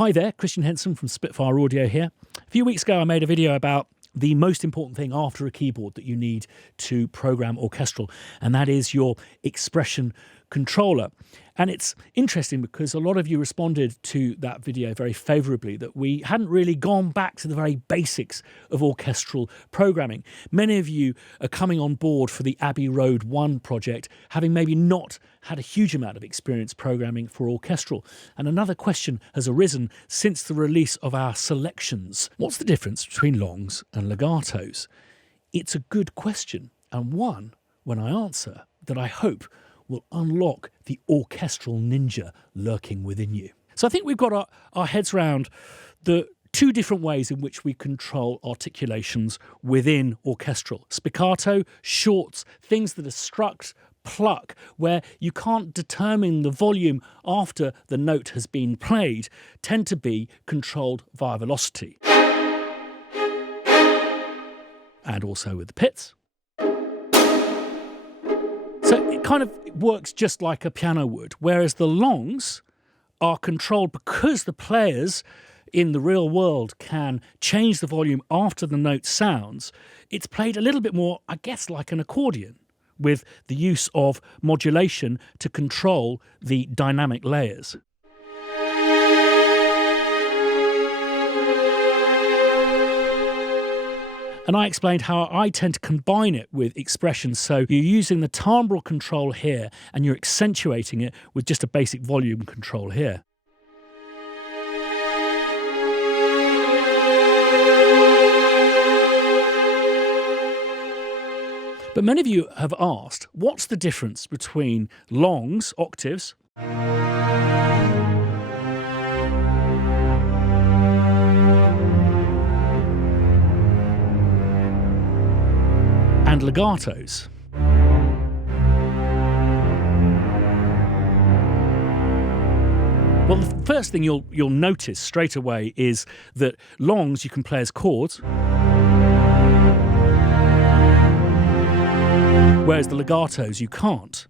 Hi there, Christian Henson from Spitfire Audio here. A few weeks ago I made a video about the most important thing after a keyboard that you need to program Orchestral, and that is your expression controller. And it's interesting because a lot of you responded to that video very favourably, that we hadn't really gone back to the very basics of orchestral programming. Many of you are coming on board for the Abbey Road One project, having maybe not had a huge amount of experience programming for orchestral. And another question has arisen since the release of our selections. What's the difference between longs and legatos? It's a good question, and one, when I answer, that I hope will unlock the orchestral ninja lurking within you. So I think we've got our heads around the two different ways in which we control articulations within orchestral. Spiccato, shorts, things that are struck, pluck, where you can't determine the volume after the note has been played, tend to be controlled via velocity. And also with the pits. So it kind of works just like a piano would, whereas the longs are controlled because the players in the real world can change the volume after the note sounds. It's played a little bit more, I guess, like an accordion, with the use of modulation to control the dynamic layers. And I explained how I tend to combine it with expressions. So you're using the timbral control here and you're accentuating it with just a basic volume control here. But many of you have asked, what's the difference between longs, octaves, and legatos? Well, the first thing you'll notice straight away is that longs you can play as chords, whereas the legatos you can't.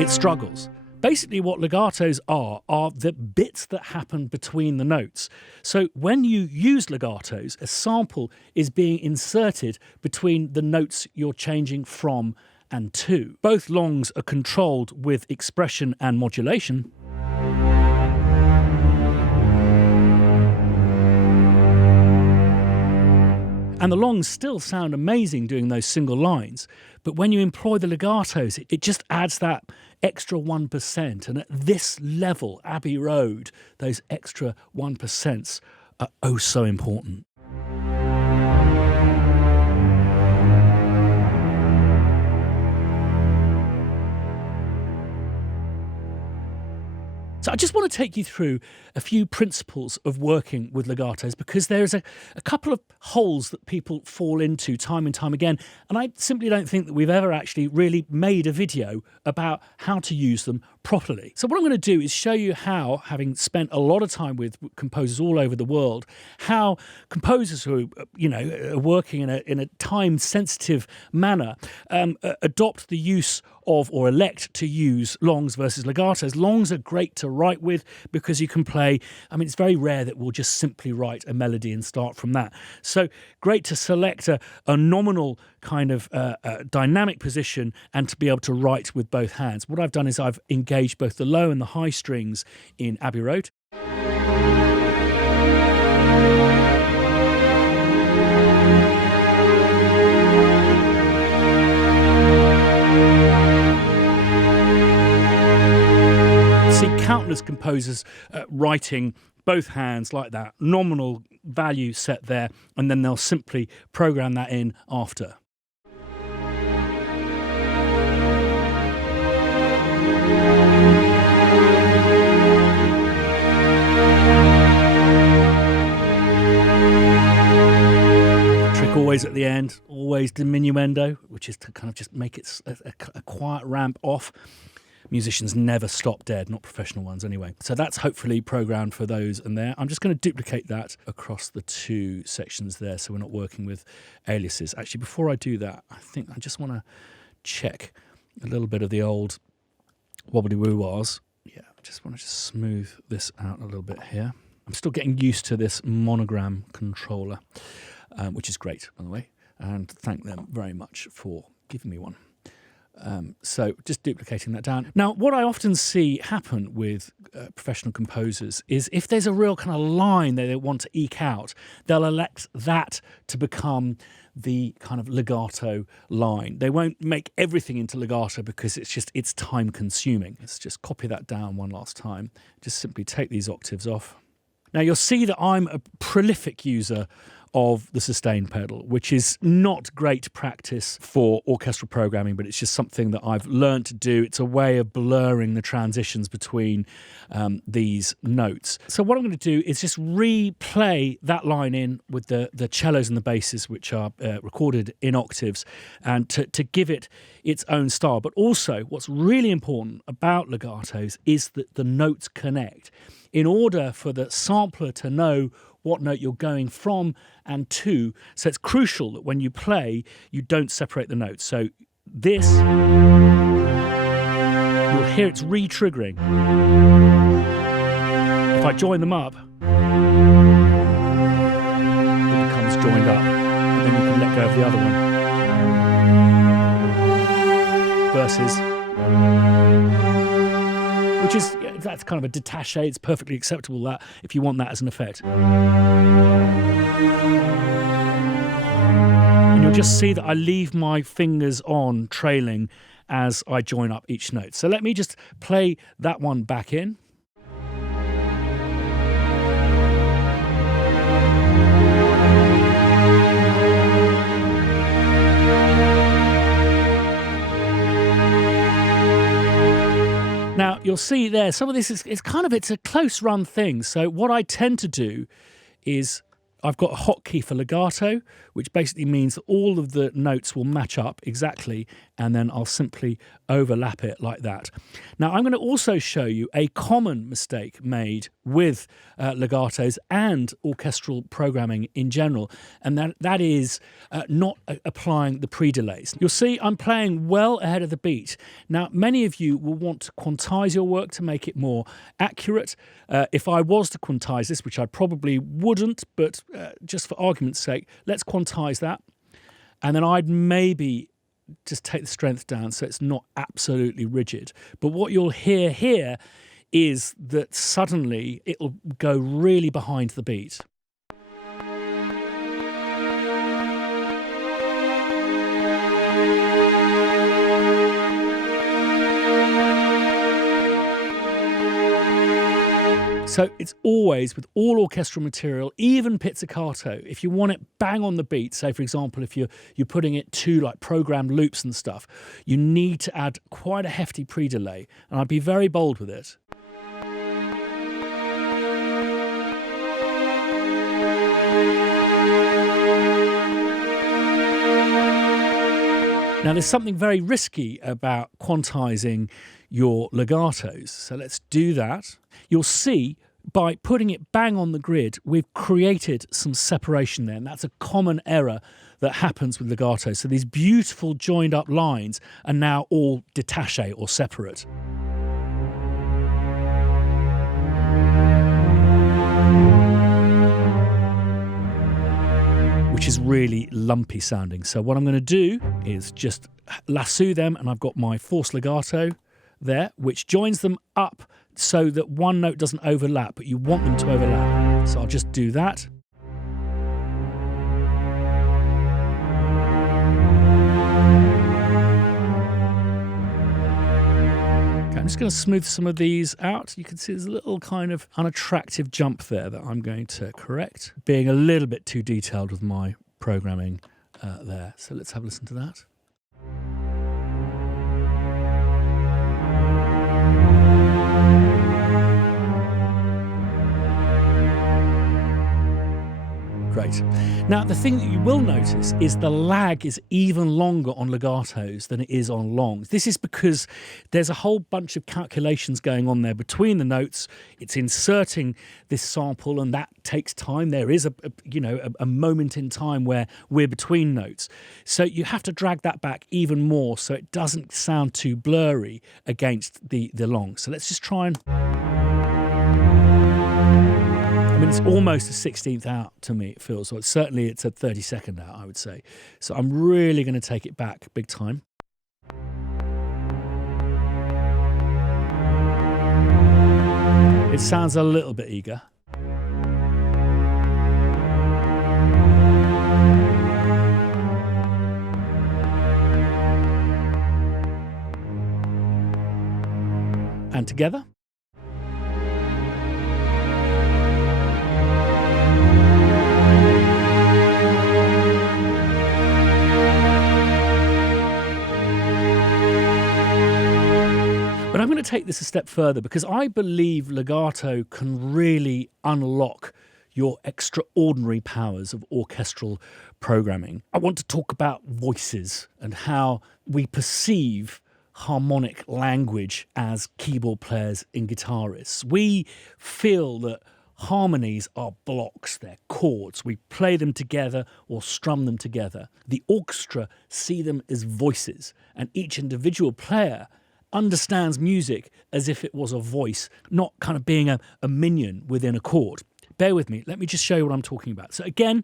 It struggles. Basically what legatos are the bits that happen between the notes. So when you use legatos, a sample is being inserted between the notes you're changing from and to. Both longs are controlled with expression and modulation. And the longs still sound amazing doing those single lines, but when you employ the legatos, it just adds that extra 1%. And at this level, Abbey Road, those extra 1% are oh so important. So I just want to take you through a few principles of working with legatos, because there's a couple of holes that people fall into time and time again, and I simply don't think that we've ever actually really made a video about how to use them properly. So what I'm going to do is show you how, having spent a lot of time with composers all over the world, how composers who are working in a time-sensitive manner adopt the use of, or elect to use, longs versus legatos. Longs are great to write with because you can play, it's very rare that we'll just simply write a melody and start from that. So great to select a nominal kind of dynamic position and to be able to write with both hands. What I've done is I've engaged both the low and the high strings in Abbey Road. See countless composers writing both hands like that, nominal value set there, and then they'll simply program that in after. Trick always at the end, always diminuendo, which is to kind of just make it a quiet ramp off. Musicians never stop dead, not professional ones anyway. So that's hopefully programmed for those and there. I'm just going to duplicate that across the two sections there so we're not working with aliases. Actually, before I do that, I think I just want to check a little bit of the old wobbly-woo-wahs. Yeah, Just want to smooth this out a little bit here. I'm still getting used to this monogram controller, which is great, by the way, and thank them very much for giving me one. So just duplicating that down. Now, what I often see happen with professional composers is if there's a real kind of line that they want to eke out, they'll elect that to become the kind of legato line. They won't make everything into legato because it's time consuming. Let's just copy that down one last time. Just simply take these octaves off. Now you'll see that I'm a prolific user of the sustain pedal, which is not great practice for orchestral programming, but it's just something that I've learned to do. It's a way of blurring the transitions between these notes. So what I'm going to do is just replay that line in with the cellos and the basses, which are recorded in octaves, and to give it its own style. But also what's really important about legatos is that the notes connect. In order for the sampler to know what note you're going from and to. So it's crucial that when you play, you don't separate the notes. So this, you'll hear it's re-triggering. If I join them up, it becomes joined up. And then you can let go of the other one. Versus, which is, that's kind of a détaché. It's perfectly acceptable that if you want that as an effect. And you'll just see that I leave my fingers on trailing as I join up each note. So let me just play that one back in. Now, you'll see there, some of this is it's a close run thing. So what I tend to do is I've got a hotkey for legato, which basically means that all of the notes will match up exactly, and then I'll simply overlap it like that. Now, I'm going to also show you a common mistake made with legatos and orchestral programming in general, and that is not applying the pre-delays. You'll see I'm playing well ahead of the beat. Now, many of you will want to quantize your work to make it more accurate. If I was to quantize this, which I probably wouldn't, but just for argument's sake, let's quantize that. And then I'd maybe just take the strength down so it's not absolutely rigid. But what you'll hear here is that suddenly it'll go really behind the beat. So it's always, with all orchestral material, even pizzicato, if you want it bang on the beat, say for example, if you're putting it to like programmed loops and stuff, you need to add quite a hefty pre-delay, and I'd be very bold with it. Now, there's something very risky about quantizing your legatos. So let's do that. You'll see by putting it bang on the grid, we've created some separation there. And that's a common error that happens with legato. So these beautiful joined up lines are now all détaché or separate. Which is really lumpy sounding. So what I'm going to do is just lasso them, and I've got my forced legato there, which joins them up so that one note doesn't overlap, but you want them to overlap. So I'll just do that. Okay, I'm just going to smooth some of these out. You can see there's a little kind of unattractive jump there that I'm going to correct, being a little bit too detailed with my programming there. So let's have a listen to that. Great. Now, the thing that you will notice is the lag is even longer on legatos than it is on longs. This is because there's a whole bunch of calculations going on there between the notes. It's inserting this sample, and that takes time. There is a moment in time where we're between notes. So you have to drag that back even more so it doesn't sound too blurry against the long. So let's just try and... sounds almost a 16th out to me, it feels. So certainly it's a 32nd out, I would say. So I'm really going to take it back big time. It sounds a little bit eager. And together. But I'm going to take this a step further because I believe legato can really unlock your extraordinary powers of orchestral programming. I want to talk about voices and how we perceive harmonic language as keyboard players and guitarists. We feel that harmonies are blocks, they're chords. We play them together or strum them together. The orchestra see them as voices, and each individual player understands music as if it was a voice, not kind of being a minion within a chord. Bear with me, let me just show you what I'm talking about. So again,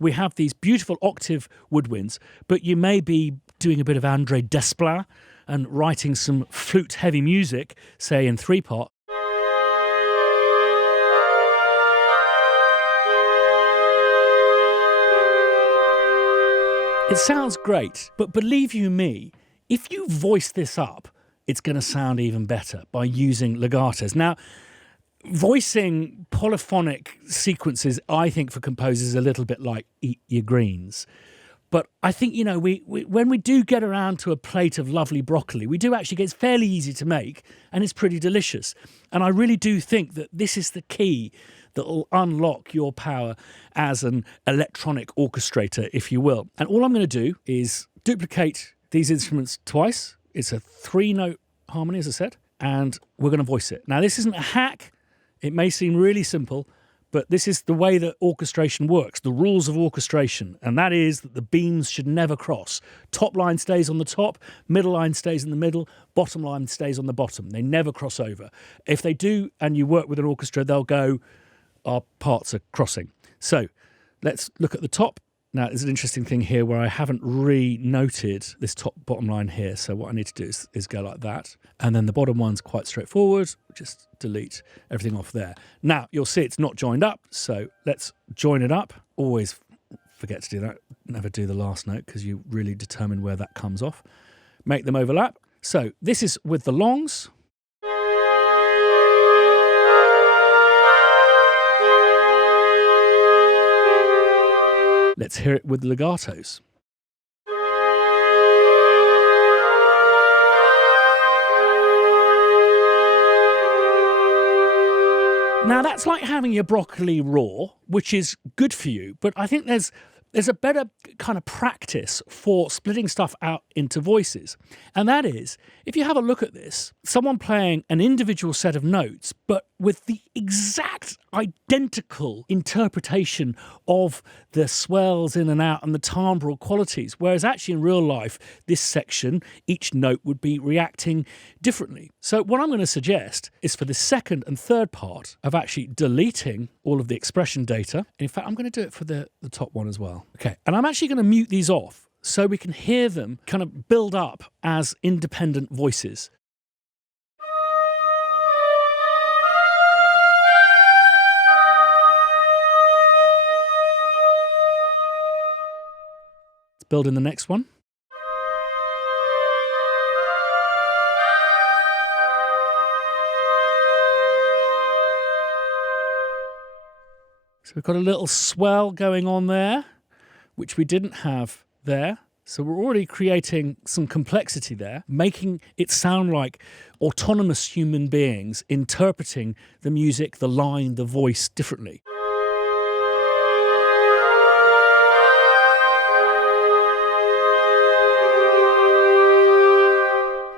we have these beautiful octave woodwinds, but you may be doing a bit of André Desplat and writing some flute-heavy music, say in 3-part. It sounds great, but believe you me, if you voice this up, it's going to sound even better by using legatos. Now, voicing polyphonic sequences, I think, for composers is a little bit like eat your greens. But I think, you know, we when we do get around to a plate of lovely broccoli, we do actually get, it's fairly easy to make and it's pretty delicious. And I really do think that this is the key that will unlock your power as an electronic orchestrator, if you will. And all I'm going to do is duplicate these instruments twice. It's a 3-note harmony, as I said, and we're going to voice it. Now, this isn't a hack. It may seem really simple, but this is the way that orchestration works, the rules of orchestration, and that is that the beams should never cross. Top line stays on the top, middle line stays in the middle, bottom line stays on the bottom. They never cross over. If they do, and you work with an orchestra, they'll go, our parts are crossing. So let's look at the top. Now, there's an interesting thing here where I haven't re-noted this top-bottom line here. So what I need to do is go like that. And then the bottom one's quite straightforward. Just delete everything off there. Now, you'll see it's not joined up. So let's join it up. Always forget to do that. Never do the last note because you really determine where that comes off. Make them overlap. So this is with the longs. Let's hear it with legatos. Now, that's like having your broccoli raw, which is good for you, but I think there's a better kind of practice for splitting stuff out into voices. And that is, if you have a look at this, someone playing an individual set of notes, but with the exact identical interpretation of the swells in and out and the timbral qualities, whereas actually in real life, this section, each note would be reacting differently. So what I'm going to suggest is for the second and third part of actually deleting all of the expression data. In fact, I'm going to do it for the top one as well. Okay, and I'm actually going to mute these off so we can hear them kind of build up as independent voices. Let's build in the next one. So we've got a little swell going on there, which we didn't have there. So we're already creating some complexity there, making it sound like autonomous human beings interpreting the music, the line, the voice differently.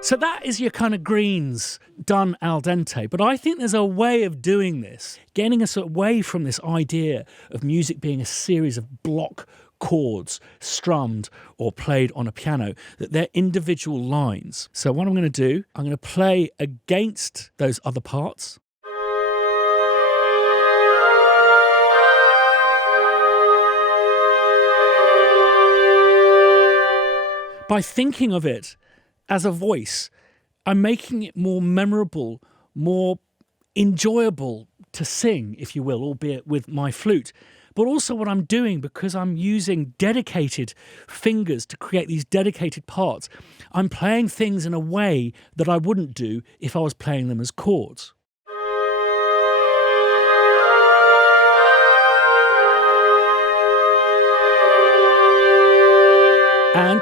So that is your kind of greens done al dente. But I think there's a way of doing this, getting us away from this idea of music being a series of block chords strummed or played on a piano, that they're individual lines. So what I'm going to do, I'm going to play against those other parts. By thinking of it as a voice, I'm making it more memorable, more enjoyable to sing, if you will, albeit with my flute. But also what I'm doing, because I'm using dedicated fingers to create these dedicated parts, I'm playing things in a way that I wouldn't do if I was playing them as chords. And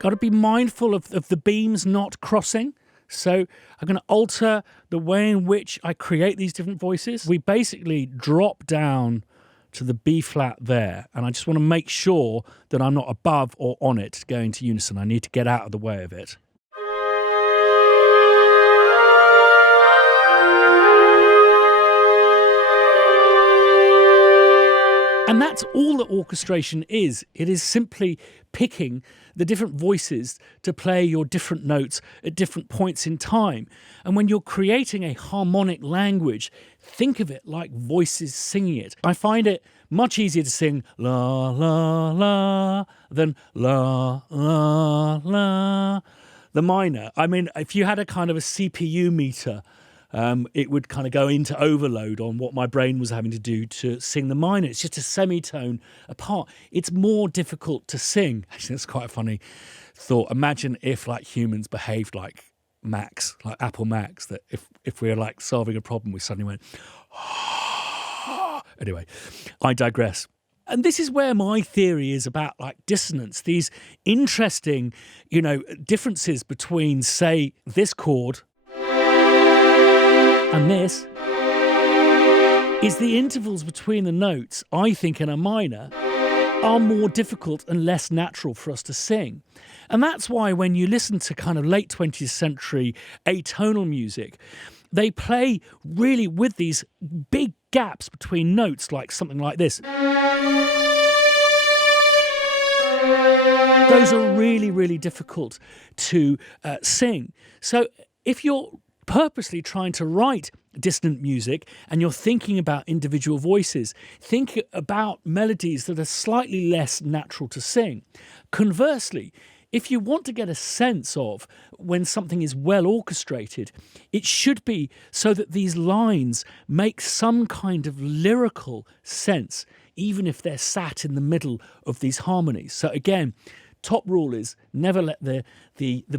got to be mindful of the beams not crossing. So I'm going to alter the way in which I create these different voices. We basically drop down to the B flat there, and I just want to make sure that I'm not above or on it going to unison. I need to get out of the way of it. And that's all that orchestration is. It is simply picking the different voices to play your different notes at different points in time. And when you're creating a harmonic language, think of it like voices singing it. I find it much easier to sing la, la, la than la, la, la. The minor. I mean, if you had a kind of a CPU meter, it would kind of go into overload on what my brain was having to do to sing the minor. It's just a semitone apart. It's more difficult to sing. Actually, that's quite a funny thought. Imagine if, like, humans behaved like Macs, like Apple Macs, that if we were, like, solving a problem, we suddenly went, Anyway, I digress. And this is where my theory is about, like, dissonance, these interesting, differences between, say, this chord and this is the intervals between the notes, I think, in a minor are more difficult and less natural for us to sing. And that's why when you listen to kind of late 20th century atonal music, they play really with these big gaps between notes, like something like this. Those are really, really difficult to sing. So if you're purposely trying to write dissonant music and you're thinking about individual voices, think about melodies that are slightly less natural to sing. Conversely, if you want to get a sense of when something is well orchestrated, it should be so that these lines make some kind of lyrical sense, even if they're sat in the middle of these harmonies. So again, top rule is never let the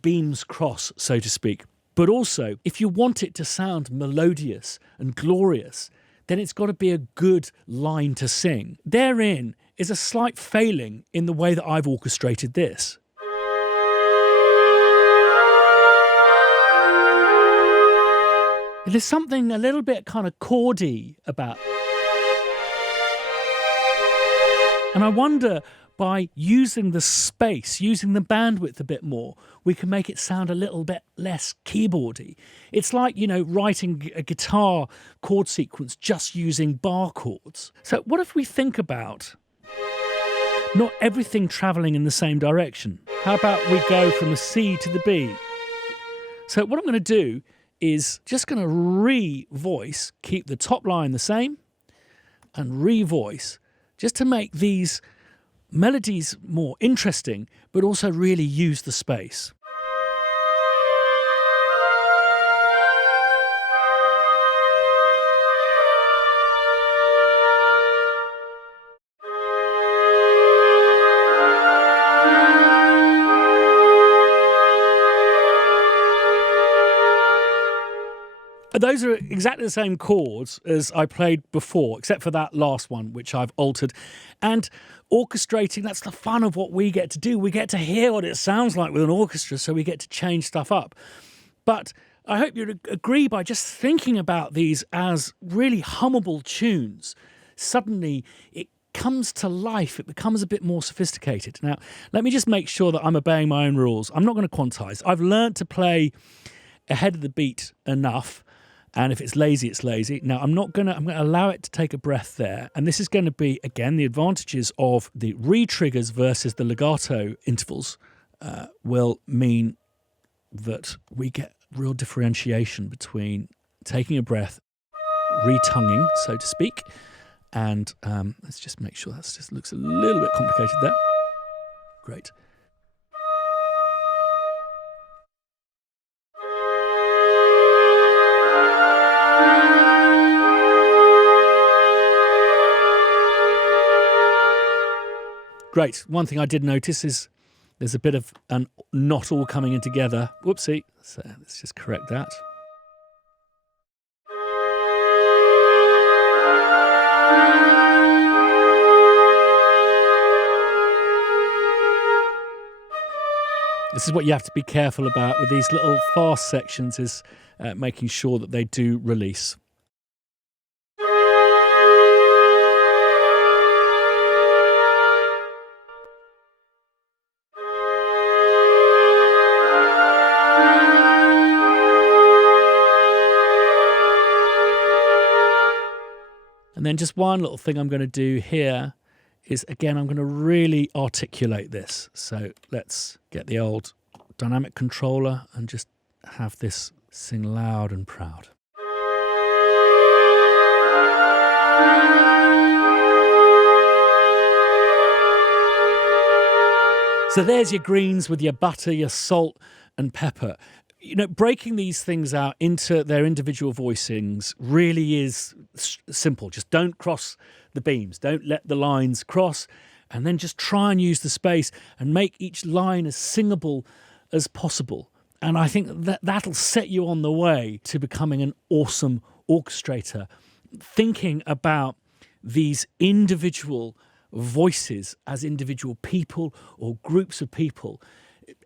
beams cross, so to speak. But also, if you want it to sound melodious and glorious, then it's got to be a good line to sing. Therein is a slight failing in the way that I've orchestrated this. There's something a little bit kind of chordy about it. And I wonder, by using the space, using the bandwidth a bit more, we can make it sound a little bit less keyboardy. It's like, writing a guitar chord sequence just using bar chords. So what if we think about not everything travelling in the same direction? How about we go from the C to the B? So what I'm going to do is just going to re-voice, keep the top line the same, and re-voice, just to make these melodies more interesting, but also really use the space. Those are exactly the same chords as I played before, except for that last one, which I've altered. And orchestrating, that's the fun of what we get to do. We get to hear what it sounds like with an orchestra, so we get to change stuff up. But I hope you'd agree, by just thinking about these as really hummable tunes, suddenly it comes to life. It becomes a bit more sophisticated. Now, let me just make sure that I'm obeying my own rules. I'm not going to quantize. I've learned to play ahead of the beat enough. And if it's lazy, it's lazy. Now, I'm going to allow it to take a breath there. And this is going to be, again, the advantages of the re-triggers versus the legato intervals will mean that we get real differentiation between taking a breath, re-tonguing, so to speak. And let's just make sure that just looks a little bit complicated there. Great. Great. One thing I did notice is there's a bit of an not all coming in together. Whoopsie. So let's just correct that. This is what you have to be careful about with these little fast sections, is making sure that they do release. And then just one little thing I'm going to do here is, again, I'm going to really articulate this. So let's get the old dynamic controller and just have this sing loud and proud. So there's your greens with your butter, your salt and pepper. You know, breaking these things out into their individual voicings really is simple. Just don't cross the beams. Don't let the lines cross, and then just try and use the space and make each line as singable as possible. And I think that that'll set you on the way to becoming an awesome orchestrator, thinking about these individual voices as individual people or groups of people.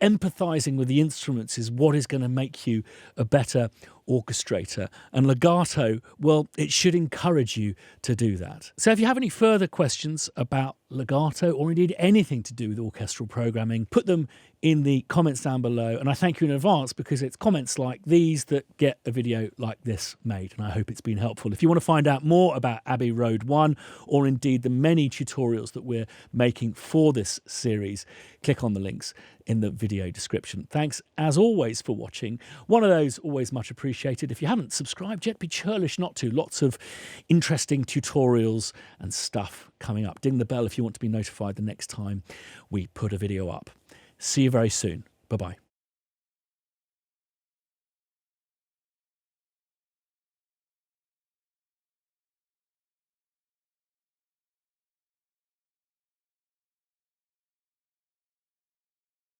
Empathizing with the instruments is what is going to make you a better orchestrator. And legato, well, it should encourage you to do that. So if you have any further questions about legato, or indeed anything to do with orchestral programming, put them in the comments down below. And I thank you in advance, because it's comments like these that get a video like this made. And I hope it's been helpful. If you want to find out more about Abbey Road One, or indeed the many tutorials that we're making for this series, click on the links in the video description. Thanks as always for watching. One of those always much appreciated. If you haven't subscribed yet, be churlish not to. Lots of interesting tutorials and stuff coming up. Ding the bell if you want to be notified the next time we put a video up. See you very soon. Bye-bye.